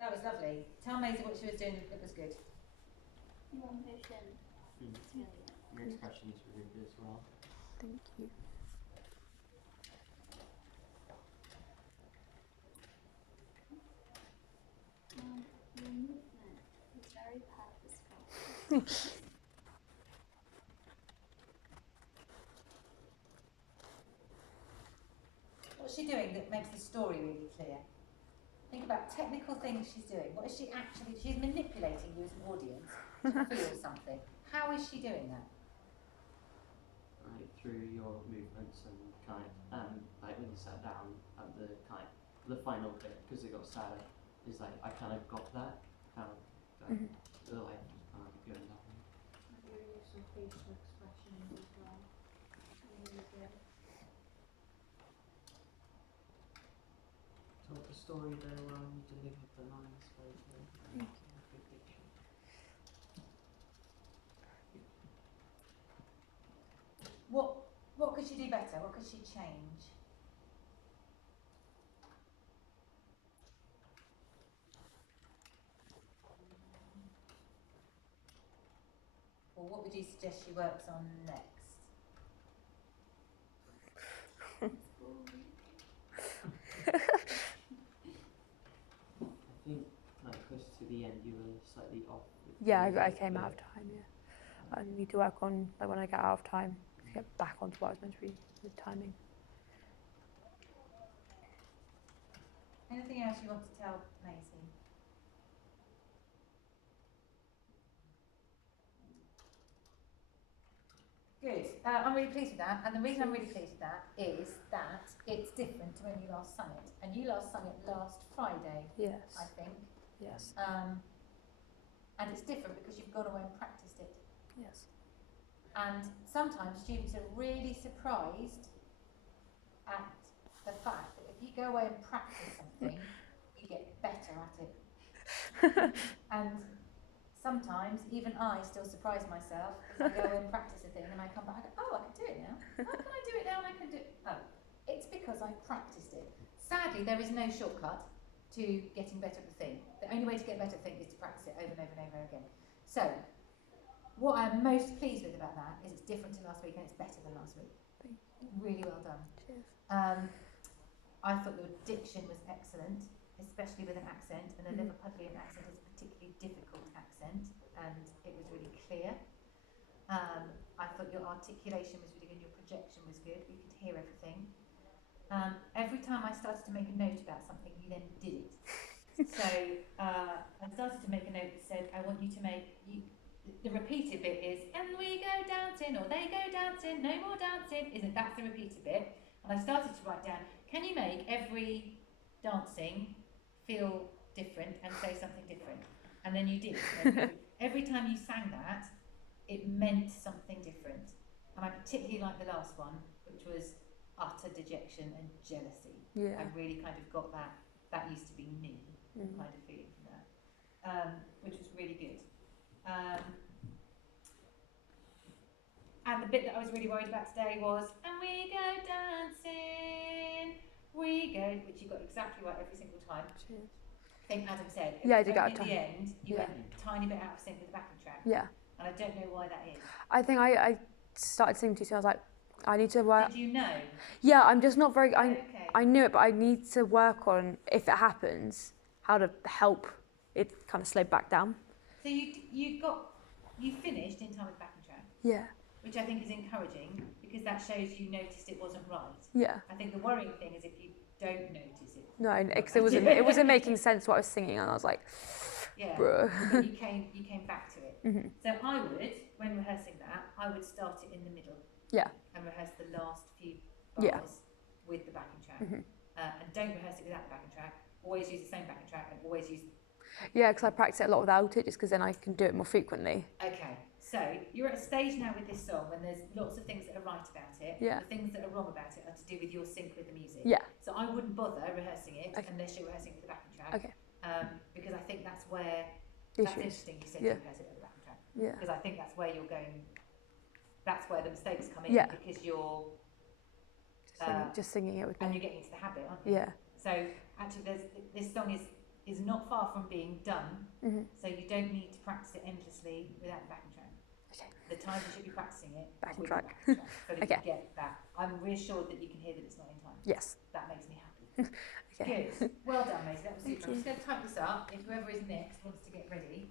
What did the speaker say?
That was lovely. Tell Maisie what she was doing that was good. Your ambition. It's really good. Your expressions were really good as well. Thank you. Your movement is very purposeful. What's she doing that makes the story really clear? Think about technical things she's doing. What is she actually? She's manipulating you as an audience to feel something. How is she doing that? Like through your movements and kind of, like when you sat down at the final bit, because it got sadder, is like I kind of got that kind of the life was kind of going down. Your use of facial expressions as well. Really good. Told the story very well and you delivered the lines very well. Good picture. What could she do better? What could she change? Or what would you suggest she works on next? I think like close to the end you were slightly off. Yeah, I came out of time, yeah. I need to work on, like when I get out of time, to get back onto what I was meant to be with timing. Anything else you want to tell Maisie? Good. I'm really pleased with that, and the reason I'm really pleased with that is that it's different to when you last sung it, and you last sung it last Friday, Yes. I think. Yes. And it's different because you've gone away and practiced it. Yes. And sometimes students are really surprised at the fact that if you go away and practice something, you get better at it. And sometimes even I still surprise myself because I go and practice a thing and I come back and I go, oh, I can do it now. How can I do it now and I can do it? Oh, it's because I've practiced it. Sadly, there is no shortcut to getting better at the thing. The only way to get better at a thing is to practice it over and over and over again. So, what I'm most pleased with about that is it's different to last week and it's better than last week. Thank you. Really well done. Cheers. I thought your diction was excellent, especially with an accent, and a Liverpudlian accent is a particularly difficult accent, and it was really clear. I thought your articulation was really good, your projection was good, we could hear everything. Every time I started to make a note about something, you then did it. So I started to make a note that said, I want you to make, the repeated bit is, and we go dancing, or they go dancing, no more dancing, isn't that's the repeated bit. And I started to write down, can you make every dancing feel different and say something different? And then you did. Every time you sang that, it meant something different. And I particularly liked the last one, which was utter dejection and jealousy. Yeah. I really kind of got that used to be me kind of feeling from that, which was really good. And the bit that I was really worried about today was, and we go dancing, we go, which you got exactly right every single time. Cheers. I think Adam said, Yeah, I did get out at of the time. end, you went a tiny bit out of sync with the backing track. Yeah. And I don't know why that is. I think I started singing too soon. I was like, I need to work. Did you know? Yeah, I'm just not very. Okay. I knew it, but I need to work on, if it happens, how to help it kind of slow back down. So you finished in time with the backing track, Yeah. which I think is encouraging because that shows you noticed it wasn't right. Yeah. I think the worrying thing is if you don't notice it. No, because it wasn't making sense what I was singing, and I was like, Yeah. bruh. But you came back to it. So I would, when rehearsing that, I would start it in the middle. Yeah. And rehearse the last few bars with the backing track. And don't rehearse it without the backing track. Always use the same backing track and always use. Yeah, because I practice it a lot without it, just because then I can do it more frequently. Okay, so you're at a stage now with this song when there's lots of things that are right about it. Yeah. The things that are wrong about it are to do with your sync with the music. Yeah. So I wouldn't bother rehearsing it unless you're rehearsing with the backing track. Okay. Because I think that's where The that's issues. interesting. You said Yeah. you rehearse it with the backing track. Yeah. Because I think that's where you're going. That's where the mistakes come in. Yeah. Because you're Just singing it with and me. you're getting into the habit, aren't you? Yeah. So actually, this song is is not far from being done, Mhm. so you don't need to practice it endlessly without backing track. Okay. The time you should be practicing it Back in with track. your backing track, so that Okay. you get that. I'm reassured that you can hear that it's not in time. Yes. That makes me happy. Okay. Good. Well done, Maisie. That was Thank super. I'm you. just going to type this up. If whoever is next wants to get ready.